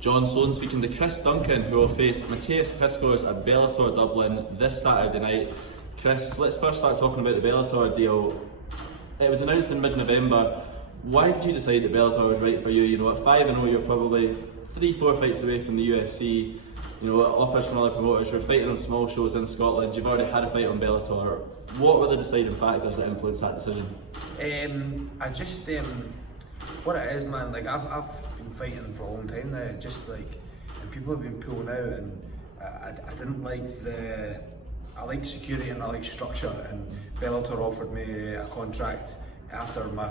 John Sloan speaking to Chris Duncan, who will face Matthias Piscos at Bellator Dublin this Saturday night. Chris, let's first start talking about the Bellator deal. It was announced in mid-November. Why did you decide that Bellator was right for you? You know, at 5-0, you're probably 3-4 fights away from the UFC. You know, offers from other promoters. You're fighting on small shows in Scotland. You've already had a fight on Bellator. What were the deciding factors that influenced that decision? What it is, man. Like I've been fighting for a long time now. Just like, and people have been pulling out, and I didn't like I like security and I like structure. And Bellator offered me a contract after my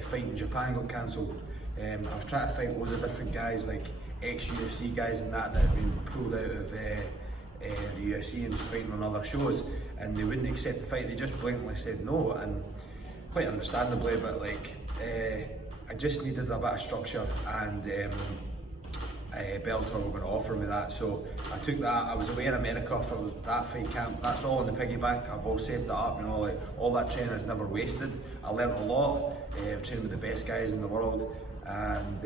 fight in Japan got cancelled. I was trying to fight loads of different guys, like ex-UFC guys and that have been pulled out of the UFC and fighting on other shows, and they wouldn't accept the fight. They just blatantly said no, and quite understandably, but like I just needed a bit of structure, and Bellator were going to offer me that, so I took that. I was away in America for that fight camp. That's all in the piggy bank. I've all saved that up, you know, like all that training is never wasted. I learnt a lot, training with the best guys in the world, and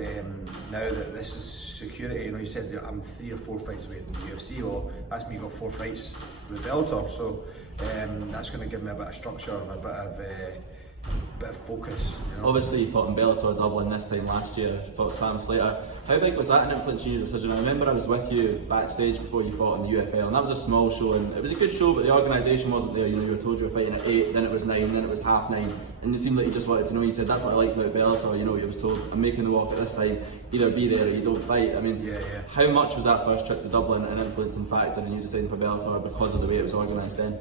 now that this is security, you know, you said that I'm 3 or 4 fights away from the UFC. Well, that's me got 4 fights with Bellator, so that's going to give me a bit of structure and a bit of focus. You know? Obviously, you fought in Bellator Dublin this time last year. You fought Sam Slater. How big was that an influence in your decision? I remember I was with you backstage before you fought in the UFL, and that was a small show, and it was a good show, but the organisation wasn't there. You know, you were told you were fighting at 8, then it was 9, then it was 9:30, and it seemed like you just wanted to know. You said that's what I liked about Bellator. You know, you was told, I'm making the walk at this time. Either be there or you don't fight. I mean, How much was that first trip to Dublin an influencing factor in you deciding for Bellator because of the way it was organised then?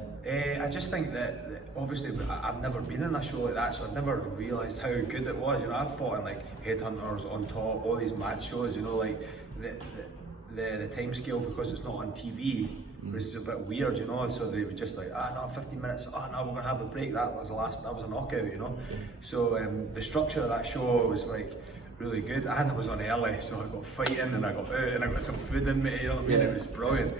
I just think that obviously I've never been in a show like that, so I've never realised how good it was. You know, I've fought in like Headhunters, On Top, all these mad shows. You know, like the time scale, because it's not on TV, was a bit weird. You know, so they were just like, no, 15 minutes. No, we're gonna have a break. That was a knockout. You know, so the structure of that show was like really good, and I was on early, so I got fighting and I got out and I got some food in me, you know what I mean? It was brilliant.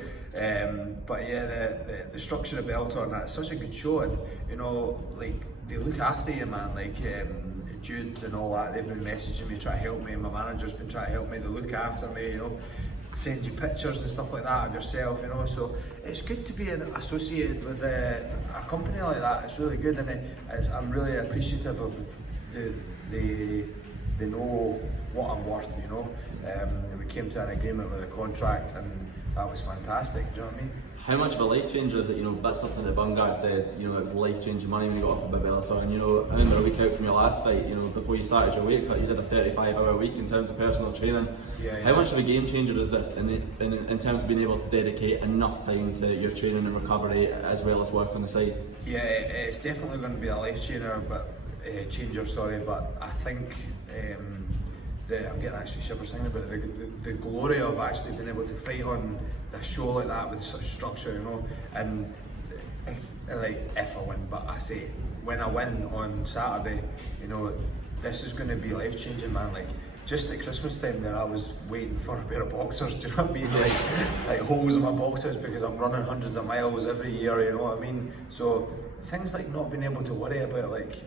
But yeah, the structure of Bellator and that's such a good show, and you know, like they look after you, man. Like Jude and all that, they've been messaging me, trying to help me. My manager's been trying to help me. They look after me, you know, send you pictures and stuff like that of yourself, you know. So it's good to be associated with a company like that. It's really good, and I'm really appreciative of they know what I'm worth, you know. We came to an agreement with a contract, and that was fantastic. Do you know what I mean? How much of a life changer is it? You know, that's something that Bungard said. You know, it was life-changing money when you got offered by Bellator. And you know, I remember a week out from your last fight. You know, before you started your weight cut, you did a 35-hour week in terms of personal training. How much of a game changer is this in terms of being able to dedicate enough time to your training and recovery as well as work on the side? Yeah, it's definitely going to be a life changer, but but I think I'm getting actually shivers thinking about it. The glory of actually being able to fight on a show like that with such structure, you know, and like if I win, but I say when I win on Saturday, you know, this is going to be life changing, man. Like just at Christmas time there, I was waiting for a pair of boxers. Do you know what I mean? Like holes in my boxers, because I'm running hundreds of miles every year. You know what I mean? So things like not being able to worry about like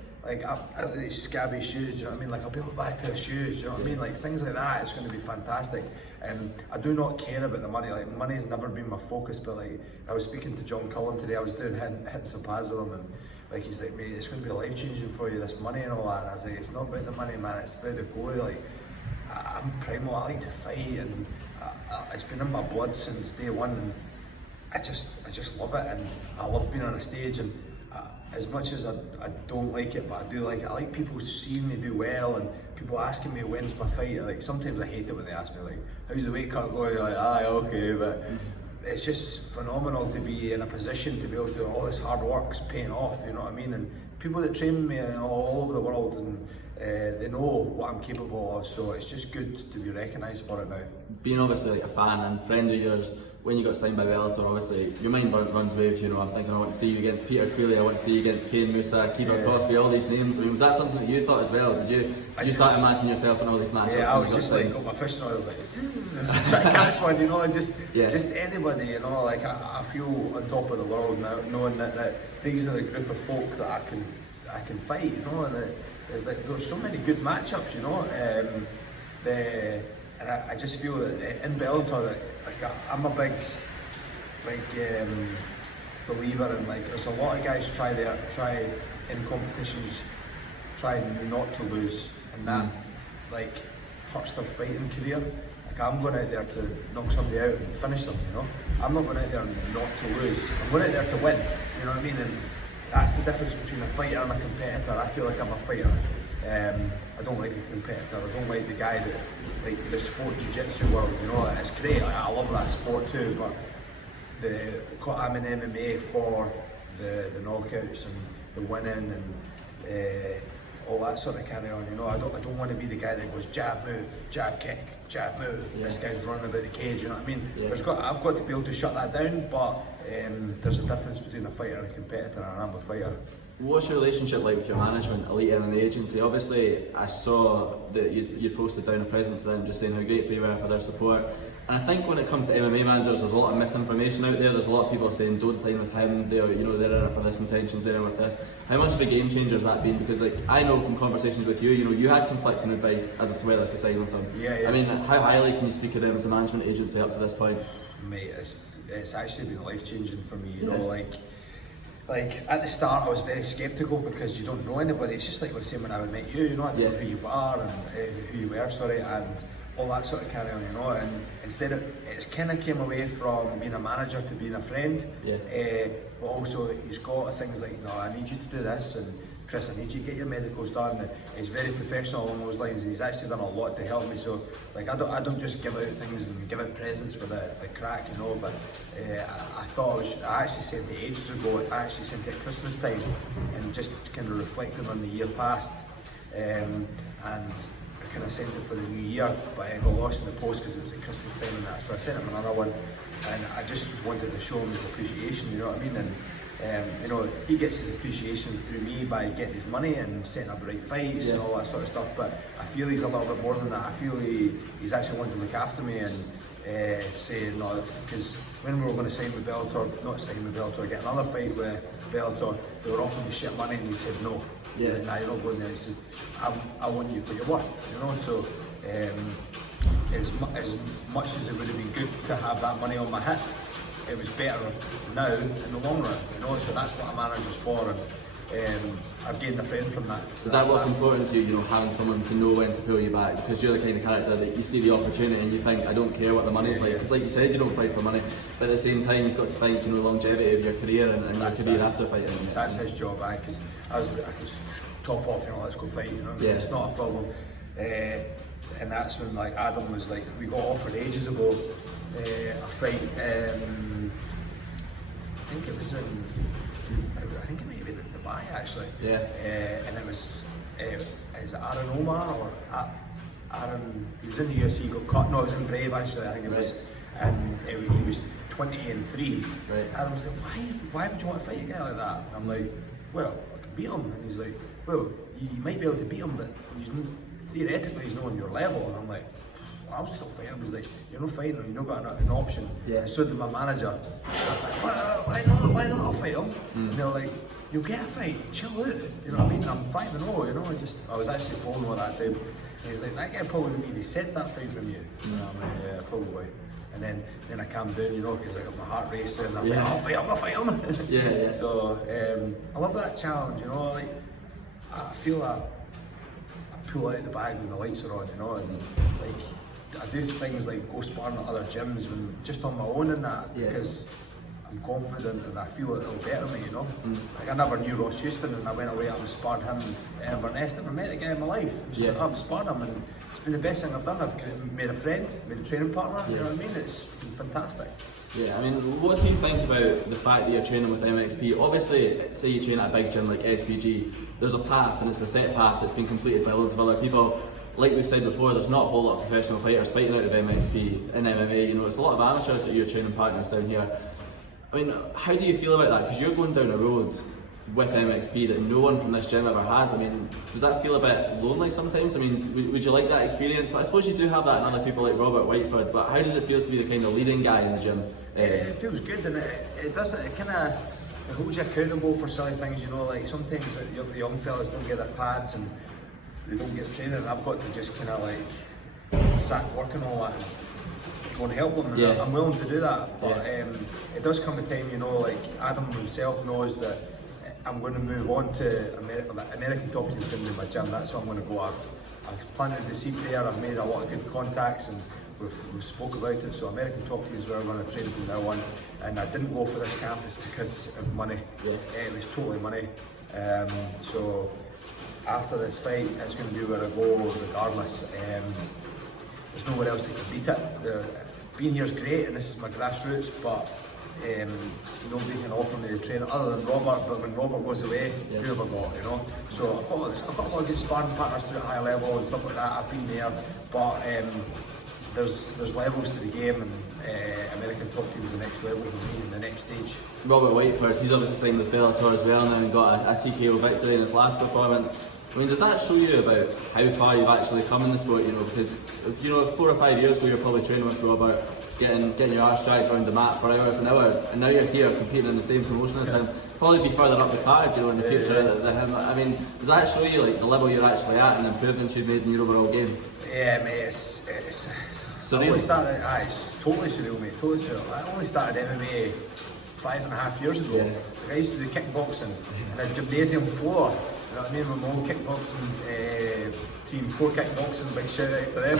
these scabby shoes, you know what I mean? Like I'll be able to buy a pair of shoes, you know what I mean? Like things like that, it's going to be fantastic. I do not care about the money. Like money's never been my focus, but like I was speaking to John Cullen today. I was doing hitting some pads with him, and like he's like, mate, it's going to be life changing for you, this money and all that. And I was like, it's not about the money, man. It's about the glory. Like I'm primal. I like to fight, and it's been in my blood since day one. And I just love it, and I love being on a stage. And as much as I don't like it, but I do like it. I like people seeing me do well, and people asking me when's my fight. Like sometimes I hate it when they ask me like, how's the weight cut going? You're like, okay, but it's just phenomenal to be in a position to be able to, all this hard work's paying off, you know what I mean? And people that train me, you know, all over the world, and they know what I'm capable of, so it's just good to be recognised for it now. Being obviously like a fan and friend of yours, when you got signed by Bellator, obviously your mind runs waves, you know. I'm thinking I want to see you against Peter Queally, I want to see you against Kane Musa, Kiefer Crosby, all these names. I mean, was that something that you thought as well? Did you start imagining yourself in all these matches? Yeah, I was just like, got my fishing oil, I was like, just trying to catch one, you know, and just anybody, you know, like I feel on top of the world now, knowing that these are the group of folk that I can fight, you know, and there's so many good matchups, you know. and I just feel that in Bellator, like I'm a big believer in, like, there's a lot of guys try in competitions, try not to lose, and that like hurts their fighting career. Like, I'm going out there to knock somebody out and finish them, you know. I'm not going out there not to lose. I'm going out there to win, you know what I mean? And that's the difference between a fighter and a competitor. I feel like I'm a fighter. I don't like a competitor. I don't like the guy that, like, the sport jiu-jitsu world, you know. It's great, I love that sport too, but I'm in MMA for the knockouts and the winning and all that sort of carry on, you know. I don't want to be the guy that goes jab move, jab kick, jab move. Yeah. This guy's running about the cage, you know what I mean? Yeah. I've got to be able to shut that down, but there's a difference between a fighter and a competitor, and I'm a fighter. What's your relationship like with your management, Elite MMA Agency? Obviously, I saw that you posted down a present to them just saying how grateful you were for their support. And I think when it comes to MMA managers, there's a lot of misinformation out there. There's a lot of people saying don't sign with him. They're in it for this intentions. They're in with this. How much of a game changer has that been? Because, like, I know from conversations with you, you had conflicting advice as to whether to sign with them. Yeah. I mean, how highly can you speak of them as a management agency up to this point? Mate, it's actually been life changing for me. You know, like at the start, I was very sceptical because you don't know anybody. It's just like I was saying when I met you. You know, I didn't know who you are and who you were. Sorry, and all that sort of carry on, you know, and instead of, it's kind of came away from being a manager to being a friend, but also he's got things like, no, I need you to do this, and Chris, I need you to get your medicals done, and he's very professional along those lines, and he's actually done a lot to help me. So, like, I don't just give out things and give out presents for the crack, you know, but I actually sent it ages ago. I actually sent it at Christmas time, and just kind of reflecting on the year past, and I kind of sent it for the new year, but I got lost in the post because it was at Christmas time and that, so I sent him another one, and I just wanted to show him his appreciation, you know what I mean? And you know, he gets his appreciation through me by getting his money and setting up the right fights and all that sort of stuff, but I feel he's a little bit more than that. I feel he's actually wanting to look after me and say no, because when we were going to sign with Bellator, get another fight with Bellator, they were offering me shit money and he said no. He's like, nah, you're not going there. He says, I want you for your worth, you know. So as much as it would have been good to have that money on my hip, it was better now in the long run, you know. So that's what a manager's for, and I've gained a friend from that. Is that what's important to you, having someone to know when to pull you back? Because you're the kind of character that you see the opportunity and you think, I don't care what the money's like. Because like you said, you don't fight for money, but at the same time, you've got to think, longevity of your career and your career after fighting. That's his job, because I could just top off, let's go fight, It's not a problem. And that's when, like, Adam was like, we got offered ages ago a fight. I think it was in, I think it might have been in Dubai actually. Yeah. And it was, is it Aaron Omar or Aaron? He was in the UFC, he got cut. No, it was in Brave actually. I think it was, and he was 20-3. Right. Adam was like, why would you want to fight a guy like that? And I'm like, well, I can beat him. And he's like, well, you might be able to beat him, but theoretically he's not on your level. And I'm like, well, I'll still fight him. He's like, you're not fighting him, you've not got an option. Yeah. And so did my manager. I'm like, why not? I'll fight him. And they're like, you'll get a fight, chill out. You know what I mean? I'm 5-0, I was actually following at that time. And he's like, that guy probably wouldn't even said that fight from you. And I'm like, yeah, probably. And then I calmed down, because I got my heart racing, and I was like, I'll fight him. Yeah. So I love that challenge, like, I feel I pull out the bag when the lights are on, and like, I do things like go sparring at other gyms when just on my own and that, because I'm confident and I feel it'll better me, Like, I never knew Ross Houston, and I went away and sparred him in Inverness. Never met the guy in my life. I've sparred him, and it's been the best thing I've done. I've made a friend, made a training partner, you know what I mean? It's been fantastic. Yeah, I mean, what do you think about the fact that you're training with MXP? Obviously, say you train at a big gym like SBG, there's a path, and it's the set path that's been completed by loads of other people. Like we've said before, there's not a whole lot of professional fighters fighting out of MXP in MMA, it's a lot of amateurs that are your training partners down here. I mean, how do you feel about that? Because you're going down a road with MXP that no one from this gym ever has. I mean, does that feel a bit lonely sometimes? I mean, would you like that experience? But I suppose you do have that in other people like Robert Whiteford, but how does it feel to be the kind of leading guy in the gym? It feels good, and it kind of holds you accountable for silly things, like sometimes the young fellas don't get their pads and they don't get training, and I've got to just kind of like sack work and all that, and go and help them. And Yeah. I'm willing to do that, but Yeah. it does come a time, you know, like Adam himself knows that I'm going to move on to America. American Top Team is going to be my gym. That's what I'm going to go. I've planted the seed there. I've made a lot of good contacts, and we've spoke about it. So American Top Team is where I'm going to train from now on. And I didn't go for this campus because of money. Yeah. It was totally money. So after this fight, it's going to be where I go regardless. There's nowhere else that can beat it. Being here is great, and this is my grassroots, but nobody can offer me the training other than Robert. But when Robert goes away, Yeah. who have I got? You know. So I've got a lot of good sparring partners through at high level and stuff like that. I've been there, but there's levels to the game, and American Top Team is the next level for me, and the next stage. Robert Whiteford, he's obviously signed with Bellator as well now and got a TKO victory in his last performance. I mean, does that show you about how far you've actually come in the sport? You know, because 4 or 5 years ago you're probably training with Robert, getting your arse dragged around the mat for hours and hours, and now you're here competing in the same promotion as him. Probably be further up the card, in the future than him. I mean, does that show you like the level you're actually at and the improvements you've made in your overall game? Yeah, mate, it's surreal. I only started, it's totally surreal, mate, totally surreal. I only started MMA 5.5 years ago. Yeah. Like, I used to do kickboxing in a gymnasium floor. You know what I mean? My old kickboxing team, Core Kickboxing, big shout out to them.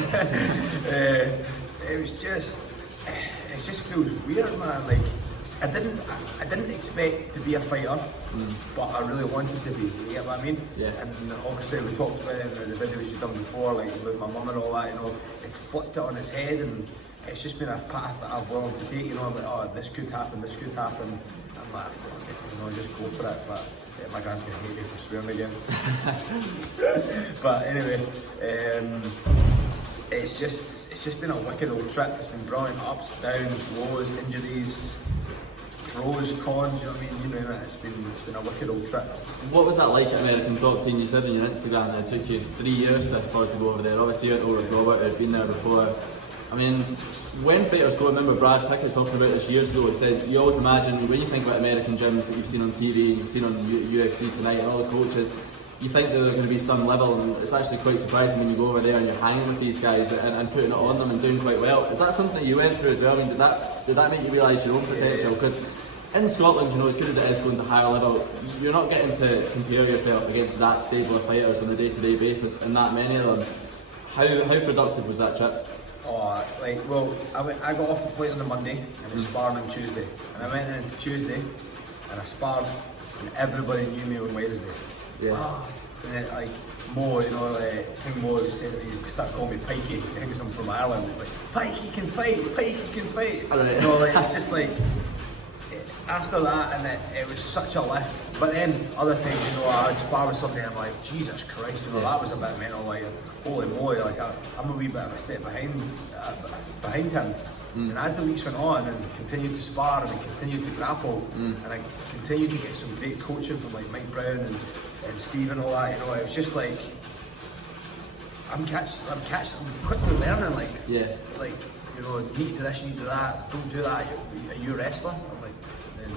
It was just, it just feels weird, man. Like, I didn't expect to be a fighter, but I really wanted to be. You get what I mean? Yeah. And obviously we talked about it in the videos you've done before, like with my mum and all that. You know, it's flipped it on its head, and it's just been a path that I've willing to take. You know, I'm like, oh, this could happen, this could happen. I'm like, fuck it, just go for it. But yeah, my gran's gonna hate me for swearing again. But anyway, it's just been a wicked old trip. It's been brilliant, ups, downs, lows, injuries, pros, cons, you know what I mean? You know, it's been a wicked old trip. What was that like at American Top Team? You said on your Instagram that it took you 3 years to afford to go over there. Obviously you went over with Robert, who had been there before. I mean, when fighters go, I remember Brad Pickett talking about this years ago. He said, you always imagine, when you think about American gyms that you've seen on TV, you've seen on UFC tonight and all the coaches, you think that they're going to be some level, and it's actually quite surprising when you go over there and you're hanging with these guys and putting it on them and doing quite well. Is that something that you went through as well? I mean, did that make you realise your own potential? Because in Scotland, as good as it is going to higher level, you're not getting to compare yourself against that stable of fighters on a day-to-day basis, and that many of them. How productive was that trip? Oh, I got off the flight on the Monday and I sparred on Tuesday. And I went into Tuesday and I sparred, and everybody knew me on Wednesday. Yeah. Oh, and then, Mo, King Mo was saying that you start calling me Pikey. I think I'm from Ireland. It's like, Pikey can fight, Pikey can fight. Right. It's just like, after that, and it was such a lift. But then other times, I'd spar with something and I'm like, Jesus Christ, that was a bit mental. Like, holy moly, I'm a wee bit of a step behind him. And as the weeks went on, and we continued to spar and we continued to grapple, and I continued to get some great coaching from like Mike Brown and Steve and all that. It was just like I'm quickly learning. You need to do this, you need to do that. Don't do that. Are you a wrestler? I'm like,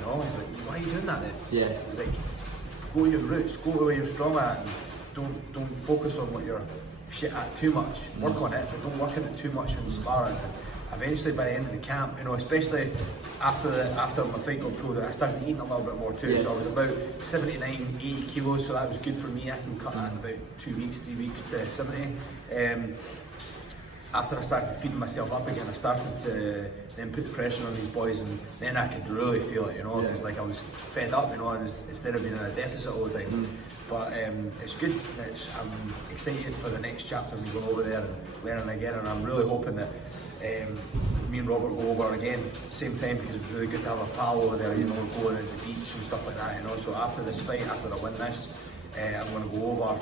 no. He's like, why are you doing that then? Yeah. He's like, go to your roots, go to where you're strong at, and don't focus on what you're shit at too much. Work on it, but don't work on it too much when sparring. And eventually, by the end of the camp, especially after my fight got pulled out, I started eating a little bit more too. Yeah. So I was about 79, 80 kilos, so that was good for me. I can cut that in about 2 weeks, 3 weeks to 70. After I started feeding myself up again, I started to then put the pressure on these boys, and then I could really feel it, because I was fed up, instead of being in a deficit all the time. But it's good. I'm excited for the next chapter. We go over there and learning again, and I'm really hoping that me and Robert go over again at the same time, because it was really good to have a pal over there, going at the beach and stuff like that, So after this fight, after I win this, I'm going to go over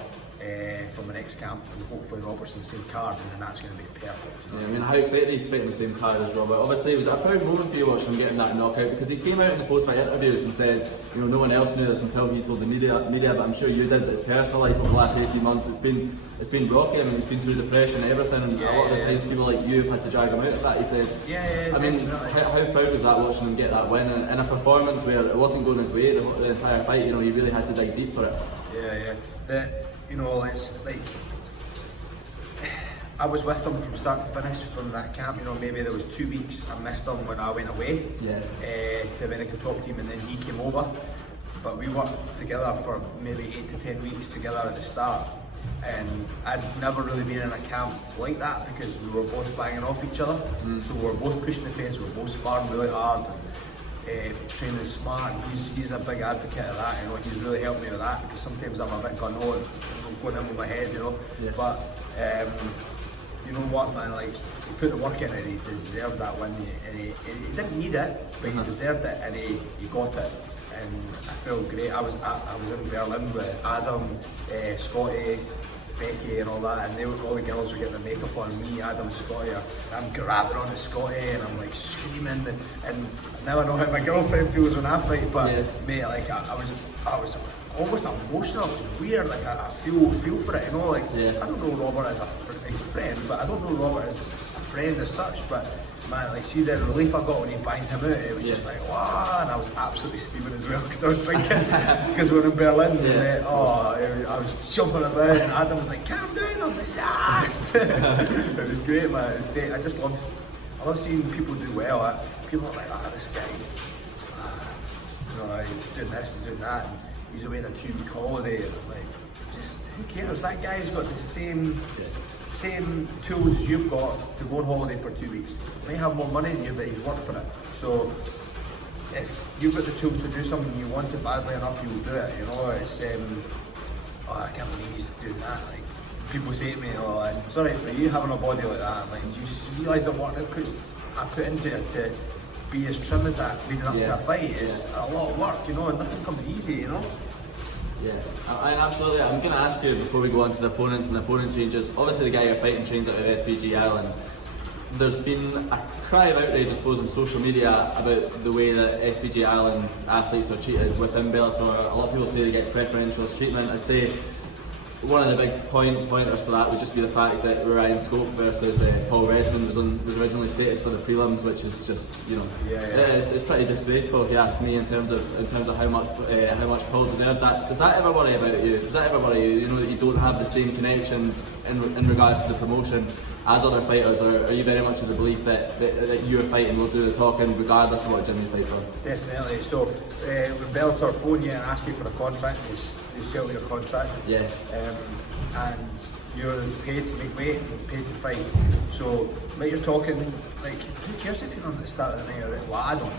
for my next camp, and hopefully Robert's in the same card, and then that's going to be perfect. Yeah, I mean, how excited are you to fight in the same card as Robert? Obviously, it was a proud moment for you watching him getting that knockout, because he came out in the post-fight interviews and said, no one else knew this until he told the media, but I'm sure you did. But his personal life over the last 18 months, it's been rocky. I mean, he's been through depression and everything, and a lot of the time people like you have had to drag him out of that. He said, I mean, how proud was that watching him get that win in a performance where it wasn't going his way the entire fight? He really had to dig deep for it. Yeah. It's like I was with him from start to finish from that camp. You know, maybe there was 2 weeks I missed him when I went away to American top team, and then he came over. But we worked together for maybe 8 to 10 weeks together at the start, and I'd never really been in a camp like that because we were both banging off each other. So we were both pushing the pace, we were both sparring really hard, training smart. He's a big advocate of that. You know, he's really helped me with that because sometimes I'm a bit gung-ho and I'm going in with my head, you know. But you know what, man, like, he put the work in and he deserved that win, and he didn't need it, but he deserved it, and he got it, and I felt great. I was in Berlin with Adam, Scotty, Becky and all that, and all the girls were getting their makeup on. Me, Adam, Scotty, I'm grabbing on to Scotty and I'm like screaming, and now I know how my girlfriend feels when I fight, but mate, like I was almost emotional. It was weird. Like I feel for it, you know. Like I don't know Robert as he's a friend, but I don't know Robert as a friend as such. But man, like, see the relief I got when he banged him out. It was just like, wow, and I was absolutely steaming as well because I was drinking because we were in Berlin. And, I was jumping about, and Adam was like, "Calm down." I'm like, "Yes." It was great, man. It was great. I love seeing people do well. People are like, this guy's, you know, he's doing this and doing that, and he's away on a 2-week holiday, and I'm like, just who cares? That guy's got the same tools as you've got to go on holiday for 2 weeks. He may have more money than you, but he's worked for it. So if you've got the tools to do something and you want it badly enough, you will do it. You know, it's I can't believe he's doing that. Like, people say to me, it's alright for you having a body like that. I'm like, do you realise the work I put into it to be as trim as that leading up to a fight? It's a lot of work, you know, and nothing comes easy, you know. Yeah, absolutely. I'm going to ask you before we go on to the opponents and the opponent changes. Obviously, the guy you're fighting trains out of SBG Ireland. There's been a cry of outrage, I suppose, on social media about the way that SBG Ireland athletes are treated within Bellator. A lot of people say they get preferential treatment. I'd say one of the big pointers to that would just be the fact that Ryan Scope versus Paul Redmond was originally stated for the prelims, which is just, you know, it's pretty disgraceful if you ask me in terms of how much Paul deserved that. Does that ever worry about you? Does that ever worry you? You know, that you don't have the same connections in regards to the promotion as other fighters, or are you very much of the belief that you're fighting will do the talking regardless of what gym you fight for? Definitely. So when Bellator phone you and ask you for a contract, they sell your contract. And you're paid to make weight and paid to fight. So like you're talking, like, who cares if you're on at the start of the night or well, I don't.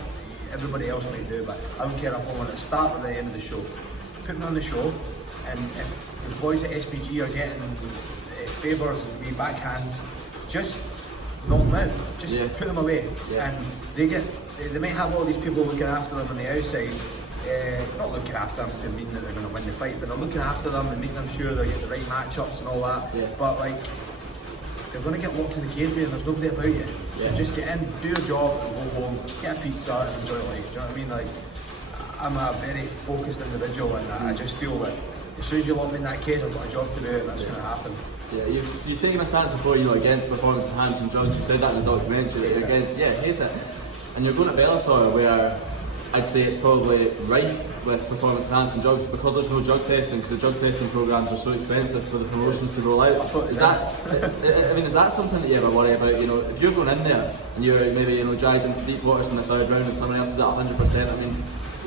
Everybody else might do, but I don't care if I'm on at the start or the end of the show. Put me on the show, and if the boys at SBG are getting favours and wee backhands, just knock them out. Just put them away. And they might have all these people looking after them on the outside. Not looking after them to mean that they're going to win the fight, but they're looking after them and making them sure they get the right matchups and all that. But like, they're going to get locked in the cage and there's nobody about you. So just get in, do your job, and go home, get a pizza and enjoy life. Do you know what I mean? Like, I'm a very focused individual, and I just feel that as soon as you lock me in that cage, I've got a job to do, and that's going to happen. Yeah, you've taken a stance before, you know, against performance enhancing drugs. You said that in the documentary. Hate it. And you're going to Bellator where I'd say it's probably rife with performance enhancing drugs because there's no drug testing, because the drug testing programs are so expensive for the promotions to roll out. Is that something that you ever worry about? You know, if you're going in there and you're maybe, you know, dragged into deep waters in the third round and someone else is at 100%, I mean,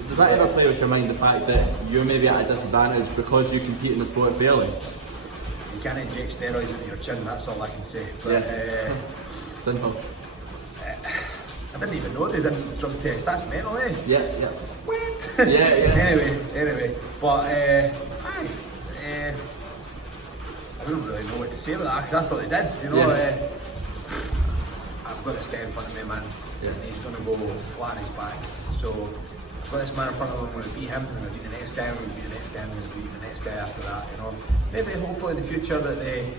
does that ever play with your mind, the fact that you're maybe at a disadvantage because you compete in the sport fairly? You can't inject steroids into your chin, that's all I can say. But, Simple. I didn't even know they didn't drug test. That's mental, eh? What? Anyway, but I don't really know what to say about that because I thought they did. You know, I've got this guy in front of me, man, and he's going to go flat on his back. So I've got this man in front of him. I'm going to beat him. I'm going to beat the next guy. I'm going to beat the next guy. I'm going to beat the next guy after that. You know, maybe hopefully in the future that they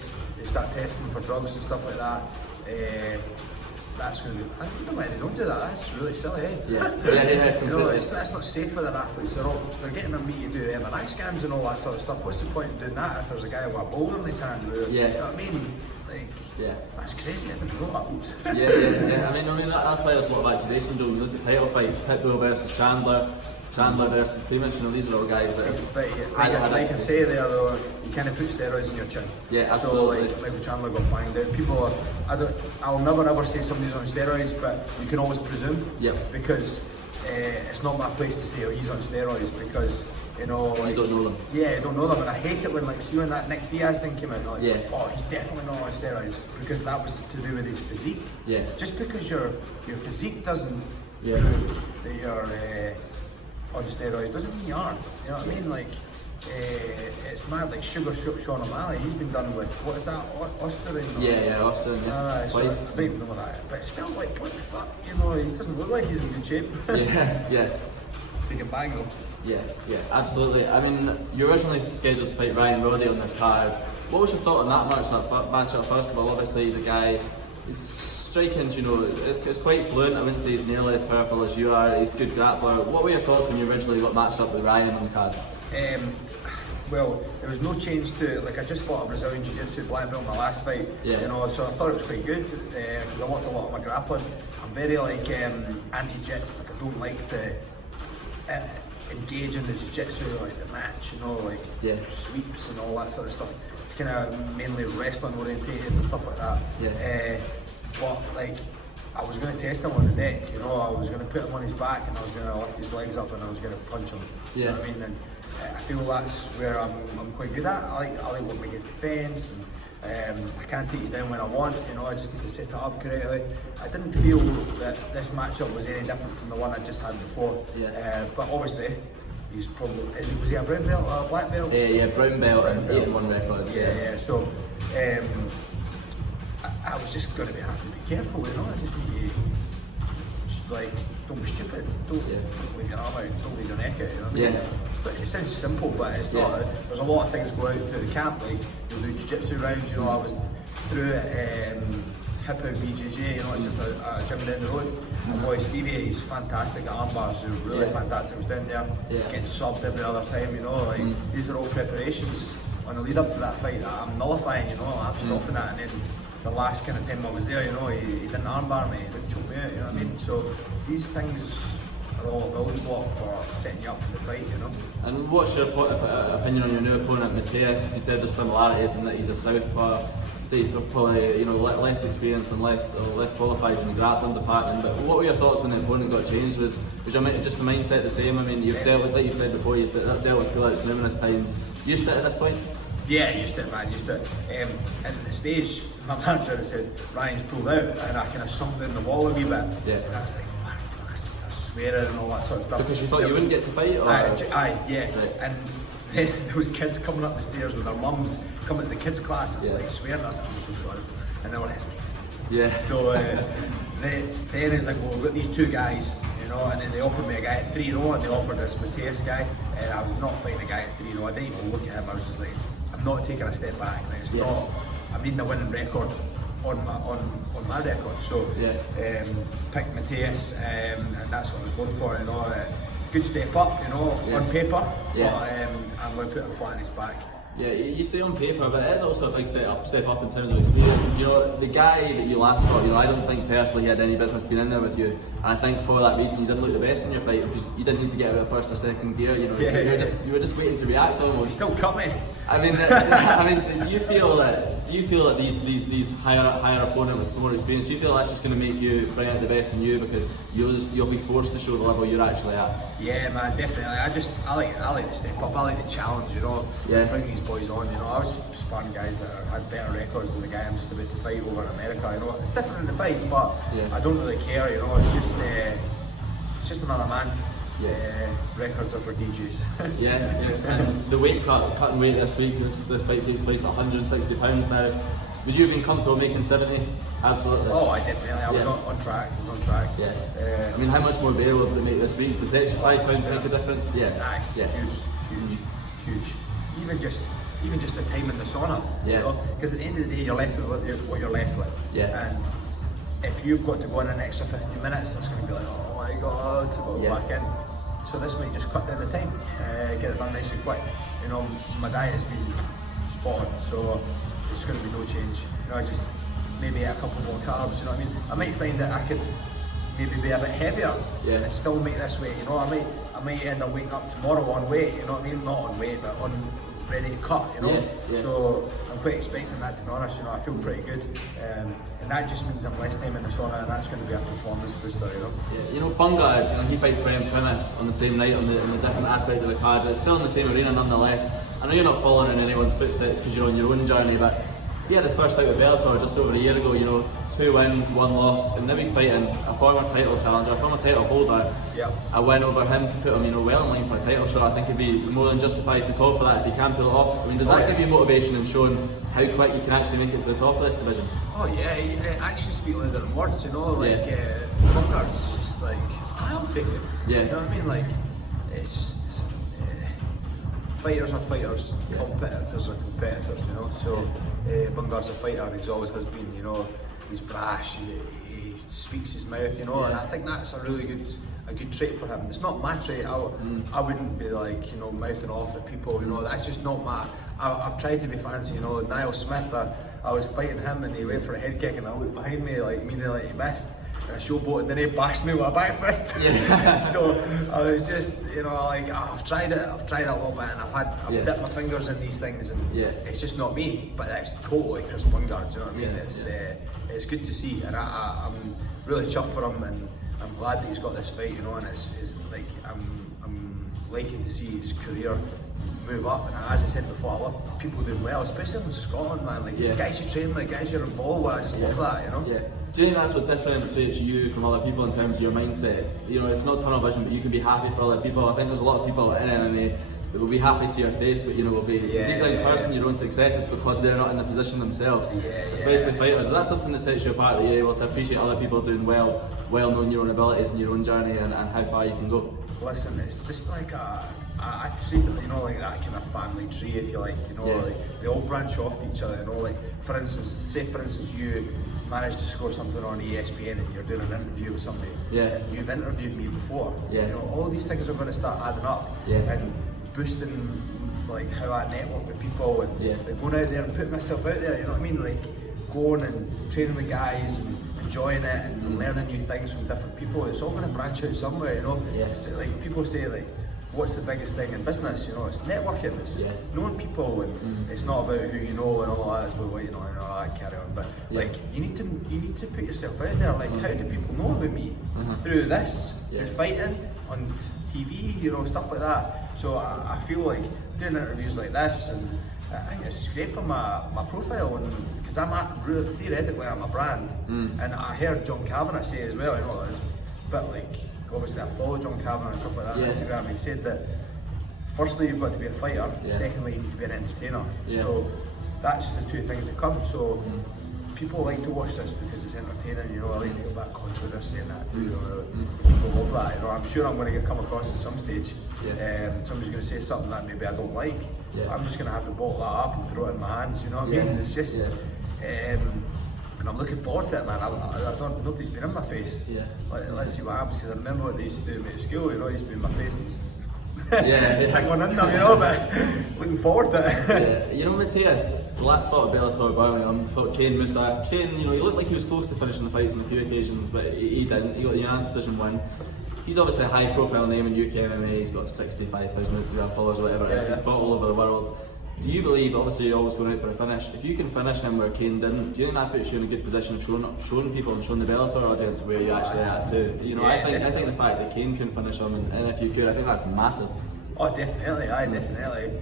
start testing for drugs and stuff like that. That's going to be. I don't know why they don't do that. That's really silly, eh? You know, that's not safe for their athletes. They're getting their meat to do MRI scans and all that sort of stuff. What's the point in doing that if there's a guy with a boulder in his hand? You know what I mean? Like, that's crazy. I didn't know that. I mean, that's why there's a lot of accusations. When we look at title fights, Pitbull versus Chandler, Chandler versus Clements, you know, these are all guys that But like I say there though, you kind of put steroids in your chin. Yeah, absolutely. So like Chandler got banged out. People are, I'll never ever say somebody's on steroids, but you can always presume. Yep. Because it's not my place to say, oh, he's on steroids, because you know, like, you don't know them. Yeah, I don't know them, and I hate it when, like, see when that Nick Diaz thing came out, like, yeah. oh, he's definitely not on steroids, because that was to do with his physique. Yeah. Just because your physique doesn't yeah. prove that you're on steroids doesn't mean you aren't. You know what I mean? Like, it's mad. Like Sean O'Malley, he's been done with, what is that? Osterin? Yeah, Osterin. Yeah. Twice. So, I don't even know that, but still, like, what the fuck? You know, he doesn't look like he's in good shape. yeah. He can bang though. Yeah, absolutely. I mean, you were originally scheduled to fight Ryan Roddy on this card. What was your thought on that matchup? First of all, obviously he's a guy, his striking, you know, it's quite fluent. I wouldn't say he's nearly as powerful as you are. He's a good grappler. What were your thoughts when you originally got matched up with Ryan on the card? Well, there was no change to it. Like, I just fought a Brazilian Jiu-Jitsu black belt in my last fight, you know, so I thought it was quite good because I worked a lot on my grappling. I'm very like anti-jits. Like, I don't like to engage in the jiu-jitsu, like the match, you know, like sweeps and all that sort of stuff. It's kind of mainly wrestling orientated and stuff like that. But like, I was going to test him on the deck, you know, I was going to put him on his back and I was going to lift his legs up and I was going to punch him. You know what I mean? And I feel that's where I'm quite good at. I like working against the fence. And, I can't take you down when I want, you know, I just need to set it up correctly. I didn't feel that this matchup was any different from the one I just had before. But obviously, he's probably, was he a brown belt or a black belt? Yeah, brown belt and 8-1 records. Yeah. So, I was just going to have to be careful, you know, I just need to, just like, don't be stupid, don't leave your arm out, don't leave your neck out, you know what I mean? It sounds simple, but it's not. There's a lot of things go out through the camp, like you'll do jiu-jitsu rounds, you know, I was through it, Hippo BJJ, you know, it's just a gym down the road. My boy Stevie, he's fantastic at arm bars, he's really fantastic, he was down there getting subbed every other time, you know, like these are all preparations on the lead up to that fight that I'm nullifying, you know, I'm stopping that, and then the last kind of time I was there, you know, he didn't armbar me, he didn't choke me out, you know what I mean? So these things are all a building block for setting you up for the fight, you know. And what's your opinion on your new opponent, Mateus? You said there's similarities in that he's a southpaw. Say he's probably, you know, less experienced and less qualified in the grappling department. But what were your thoughts when the opponent got changed? Was your just the mindset the same? I mean, you've dealt with, like you said before, you've dealt with pullouts numerous times. Used to it at this point? Yeah, used to it, man, used to it. And at the stage, my manager said, Ryan's pulled out, and I kind of sunk in the wall a wee bit. And I was like, fuck, I swear it and all that sort of stuff. Because you thought you wouldn't get to fight? Or? And then there was kids coming up the stairs with their mums coming to the kids' class. I was like swearing, I was like, I'm so sorry. And they were like, So then it's like, well, we've got these two guys, you know, and then they offered me a guy at 3-0 and they offered this Mateus guy, and I was not fighting a guy at 3-0. I didn't even look at him, I was just like, I'm not taking a step back. Like, it's not, I'm needing a winning record on my record. So picked Mateus, and that's what I was going for, you know. Good step up, you know, on paper, but I'm going to put him flat on his back. Yeah, you say on paper, but it is also a big step up in terms of experience. You know, the guy that you last fought, you know, I don't think personally he had any business being in there with you, and I think for that reason you didn't look the best in your fight because you didn't need to get out of first or second gear. You know, you were just waiting to react almost. He still cut me. I mean, do you feel that these higher opponent with more experience? Do you feel that's just going to make you bring out the best in you because you'll be forced to show the level you're actually at? Yeah, man, definitely. I like to step up. I like the challenge, you know. Bring these boys on, you know. I was sparring guys that had better records than the guy I'm just about to fight over in America. You know, it's different in the fight, but I don't really care. You know, it's just another man. Records are for DJs. And the weight cutting weight this week, this fight takes place at 160 pounds now. Would you have been comfortable making 70? Absolutely. Oh, I definitely. I was on track. I mean, how much more bearable does it make this week? Does extra £5 make a difference? Huge. Even just the time in the sauna. You know? Because at the end of the day, you're left with what you're left with. And if you've got to go in an extra 15 minutes, it's going to be like, oh my god, to go back in. So this might just cut down the time, get it done nice and quick. You know, my diet has been spot on, so there's going to be no change. You know, just maybe a couple more carbs. You know what I mean? I might find that I could maybe be a bit heavier Yeah. and still make this weight. You know, I might end up waking up tomorrow on weight. You know what I mean? Not on weight, but on ready to cut. You know. Yeah. So I'm quite expecting that, to be honest. You know, I feel pretty good, and that just means I'm less time in the sauna, and that's going to be a performance booster. You know. Yeah, you know, Bungard, you know, he fights Brian Primus on the same night on the different aspect of the card, but it's still in the same arena nonetheless. I know you're not following in anyone's footsteps because you're on your own journey, but he had his first fight with Bellator just over a year ago, you know, 2 wins, 1 loss, and now he's fighting a former title challenger, a former title holder. Yeah. A win over him can put him, you know, well in line for a title shot. I think he'd be more than justified to call for that if he can pull it off. I mean, does that give you motivation in showing how quick you can actually make it to the top of this division? Oh yeah, actions speak louder than words, you know, like Bungard's just like, I'll take it. Yeah. You know what I mean? Like, it's just, fighters are fighters, competitors are competitors, you know, so Bungard's a fighter, he always has been, you know, he's brash, he speaks his mouth, you know, and I think that's a really good trait for him. It's not my trait. I wouldn't be like, you know, mouthing off at people, you know, that's just not my, I've tried to be fancy, you know. Niall Smith, I was fighting him and he went for a head kick and I looked behind me like meaning like he missed, and I showboated and then he bashed me with a back fist. Yeah. So I was just, you know, like I've tried it a little bit and I've dipped my fingers in these things and it's just not me, but it's totally Chris Bungard, you know what I mean? It's good to see, and I'm really chuffed for him, and I'm glad that he's got this fight, you know, and it's like I'm liking to see his career move up, and as I said before, I love people doing well, especially in Scotland, man. Like guys you train with, guys you're involved with, I just love that, you know. Yeah. Do you think that's what differentiates you from other people in terms of your mindset? You know, it's not tunnel vision, but you can be happy for other people. I think there's a lot of people in MMA that will be happy to your face, but you know, will be particularly cursing your own successes because they're not in the position themselves. Especially fighters. Is that something that sets you apart, that you're able to appreciate other people doing well knowing your own abilities and your own journey and how far you can go? Listen, it's just like I treat it, you know, like that kind of family tree, if you like, you know, like they all branch off to each other, you know, like for instance, you managed to score something on ESPN and you're doing an interview with somebody, and you've interviewed me before, you know, all these things are going to start adding up, and boosting like how I network with people, and like going out there and putting myself out there, you know what I mean, like going and training with guys and enjoying it and learning new things from different people. It's all going to branch out somewhere, you know. It's like people say, like, what's the biggest thing in business? You know, it's networking, it's knowing people, and it's not about who you know and all that. It's about what you know and all that, carry on. But like, you need to put yourself out there. Like, how do people know about me? Through this, through fighting on TV, you know, stuff like that. So I feel like doing interviews like this, and I think it's great for my profile, and because really theoretically I'm a brand, and I heard John Kavanagh say as well, you know, it's a bit like, obviously I follow John Kavanagh and stuff like that on Instagram. He said that firstly you've got to be a fighter, secondly you need to be an entertainer. So that's the two things that come. So people like to watch this because it's entertaining, you know. I like to go back controversy and that too. People love that, you know. I'm sure I'm going to come across at some stage. Somebody's going to say something that maybe I don't like. I'm just going to have to bottle that up and throw it in my hands, you know what I mean? It's just, and I'm looking forward to it, man. Nobody's been in my face. Let's see what happens, because I remember what they used to do to me at school, you know. He used to be in my face and stick one in there, you know, but looking forward to it. You know, Matthias, the last fight at Bellator Birmingham, fought Kane Musa. Kane, you know, he looked like he was close to finishing the fights on a few occasions, but he didn't. He got the unanimous decision win. He's obviously a high profile name in UK MMA. He's got 65,000 Instagram followers or whatever it is. He's fought all over the world. Do you believe, obviously you're always going out for a finish, if you can finish him where Kane didn't, do you think that puts you in a good position of showing people and showing the Bellator audience where you're actually at too? You know, I think the fact that Kane couldn't finish him, and if you could, I think that's massive. Oh, definitely, definitely.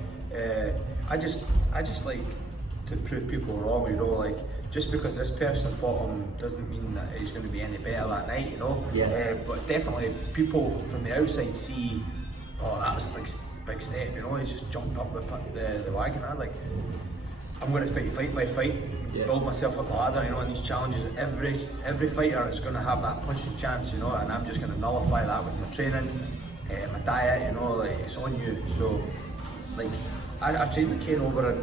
I just like to prove people wrong, you know, like, just because this person fought him doesn't mean that he's going to be any better that night, you know. But definitely people from the outside see, oh, that was a big step, you know. He's just jumped up the wagon. I'm going to fight by fight, build myself up the ladder, you know. And these challenges, every fighter is going to have that punching chance, you know. And I'm just going to nullify that with my training, my diet, you know. Like, it's on you. So, like, I trained with Kane over in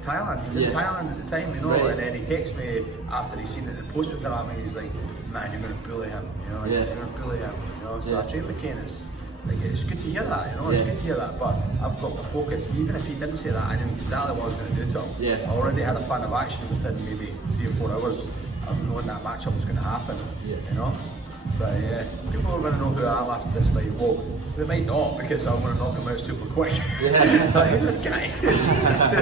Thailand. He was in Thailand at the time, you know, and then he texted me after he seen that the post was at me. He's like, man, you're going to bully him, you know. You're going to bully him, you know. So I trained with Kane. It's good to hear that, you know. It's good to hear that. But I've got my focus, and even if he didn't say that, I knew exactly what I was going to do to him. I already had a plan of action within maybe 3 or 4 hours of knowing that matchup was going to happen, you know. But yeah, people are going to know who I am after this fight. Well, they might not because I'm going to knock him out super quick. Yeah. Like, who's this guy? Jesus.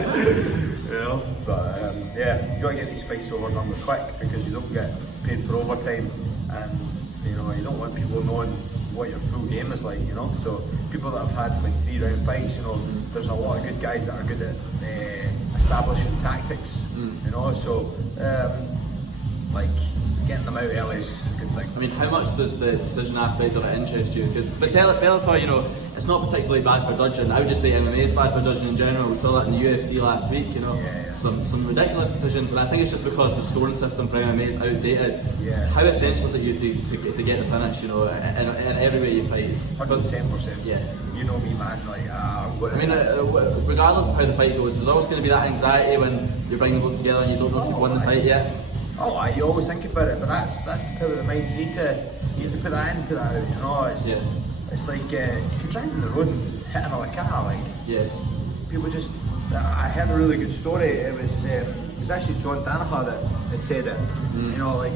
You know, but yeah, you got to get these fights over and done with quick because you don't get paid for overtime, and you know you don't want people knowing what your full game is like. You know, so people that have had like 3-round fights, you know, there's a lot of good guys that are good at establishing tactics. You know, so like getting them out early is a good thing. I mean, how much does the decision aspect of it interest you? Because Bellator, you know, it's not particularly bad for judging. I would just say MMA is bad for judging in general. We saw that in the UFC last week, you know. Yeah. Some ridiculous decisions, and I think it's just because the scoring system for MMA is outdated. Yeah. How essential is it you to get the finish, you know, in every way you fight? 110%. Yeah. You know me, man. Like, I'm going regardless of how the fight goes, there's always going to be that anxiety when you're bringing them together and you don't know if you've won the fight yet. Oh, you always think about it, but that's the power of the mind. You need to put that in, put that out. You know, it's like you can drive on the road and hit another car. Like, people just. I heard a really good story. It was actually John Danaher that had said it. You know, like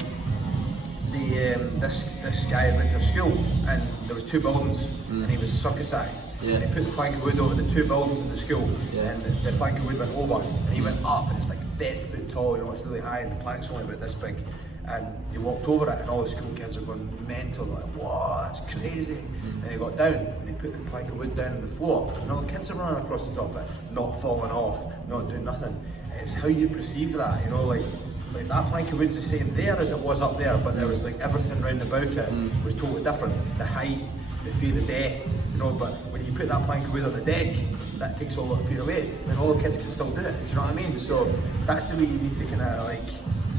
this guy went to school and there was 2 buildings and he was a circus act. Yeah. And he put the plank of wood over the 2 buildings in the school, and the plank of wood went over, and he went up, and it's like 30 foot tall, you know, it's really high, and the plank's only about this big. And he walked over it, and all the school kids are going mental, like, "Wow, that's crazy!" And he got down, and he put the plank of wood down on the floor, and all the kids are running across the top of it, not falling off, not doing nothing. It's how you perceive that, you know, like that plank of wood's the same there as it was up there, but there was like everything round about it was totally different. The height, the fear of death, you know, but when you put that plank of wood on the deck, that takes all that fear away, and all the kids can still do it, do you know what I mean? So that's the way you need to kind of like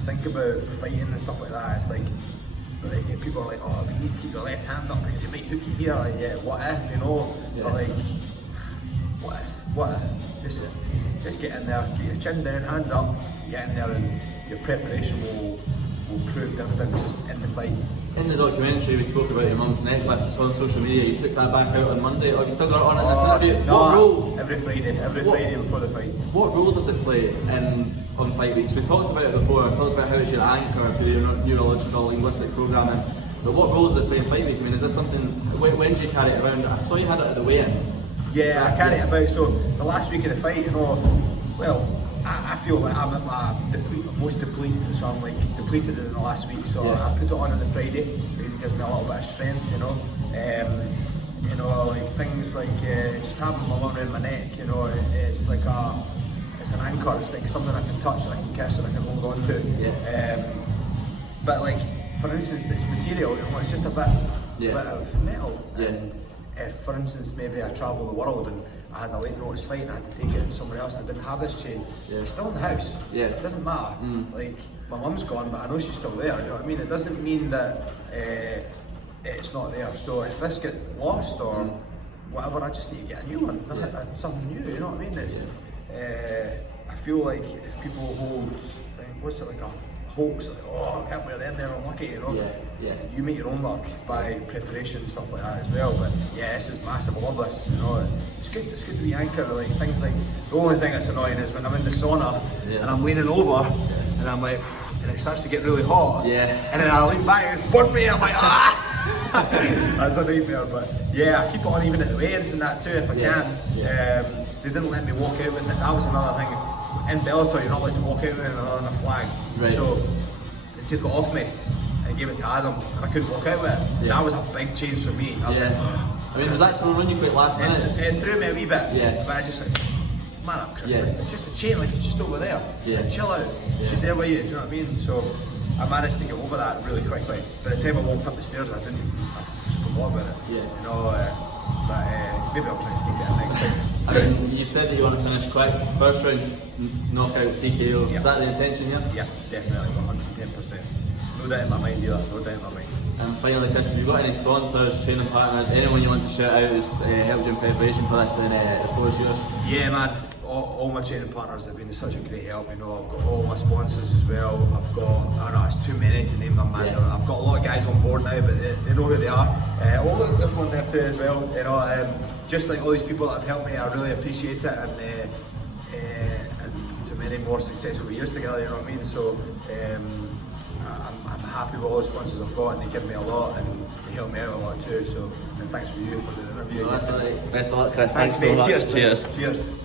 think about fighting and stuff like that. It's like people are like, "Oh, we need to keep your left hand up because you might hook you here." Like, yeah, what if, you know? Yeah. But like, what if? Just get in there, get your chin down, hands up, get in there, and your preparation will prove dividends in the fight. In the documentary, we spoke about your mum's necklace. It's on social media. You took that back out on Monday. Have you still got it on in this interview? No, what role? Every Friday before the fight. What role does it play on fight weeks? We've talked about it before. I've talked about how it's your anchor for your neurological linguistic programming. But what role does it play in fight week? I mean, is this something? When do you carry it around? I saw you had it at the weigh-ins. Yeah, I carry it about. So the last week of the fight, you know, well, I feel like I'm at my most depleted, so I'm like depleted in the last week. So I put it on the Friday because it gives me a little bit of strength, you know. Like things like just having my mum around my neck, you know, it's like it's an anchor. It's like something I can touch and I can kiss and I can hold on to. Yeah. But like, for instance, this material, you know, it's just a bit of metal. Yeah. And if, for instance, maybe I travel the world and I had a late notice fight and I had to take it to somewhere else and I didn't have this chain, it's still in the house. Yeah. It doesn't matter. Like, my mum's gone, but I know she's still there, you know what I mean? It doesn't mean that it's not there. So if this gets lost or whatever, I just need to get a new one. Something new, you know what I mean? It's, I feel like if people hold, what's it like a hoax, like, "Oh, I can't wear them, they're unlucky," you know? Yeah. You make your own luck by preparation and stuff like that as well. But yeah, this is massive. I love this, you know. It's good to be anchored. Like things like, the only thing that's annoying is when I'm in the sauna and I'm leaning over and I'm like, and it starts to get really hot. Yeah. And then I lean back and it's burned me. I'm like, ah! That's a nightmare. But yeah, I keep it on even at the weigh-ins and that too if I can. They didn't let me walk out with it. That was another thing. In Bellator, you're not allowed to walk out with it on a flag. Right. So they took it off me and gave it to Adam, and I couldn't walk out with it. Yeah. That was a big change for me. I was like, I mean, was that thrown on you quite last minute? It threw me a wee bit. Yeah. But I just like, man up, Chris. Yeah. Like, it's just a chain, like it's just over there. Yeah. Like, chill out. She's there with you, do you know what I mean? So I managed to get over that really quickly. By the time I walked up the stairs, I just forgot about it. Yeah. You know, but maybe I'll try and sneak it in next time. I mean, you said that you want to finish quick. First round knockout TKO. Yeah. Is that the intention here? Yeah, definitely, 110%. No doubt in my mind either, no doubt in my mind. And finally, Chris, have you got any sponsors, training partners, anyone you want to shout out who's helped you in preparation for this, then the floor is yours? Yeah, man, all my training partners have been such a great help, you know. I've got all my sponsors as well. I've got, I don't know, it's too many to name them, man. Yeah. I've got a lot of guys on board now, but they know who they are. Oh, there's one there too as well, you know. Just like all these people that have helped me, I really appreciate it, and to many more successful years together, you know what I mean? So, I'm happy with all the sponsors I've got, and they give me a lot and they help me out a lot too. So, and thanks for you for the interview. Best of luck, Chris. Thanks, Thanks mate. so much. Cheers. Cheers. Cheers.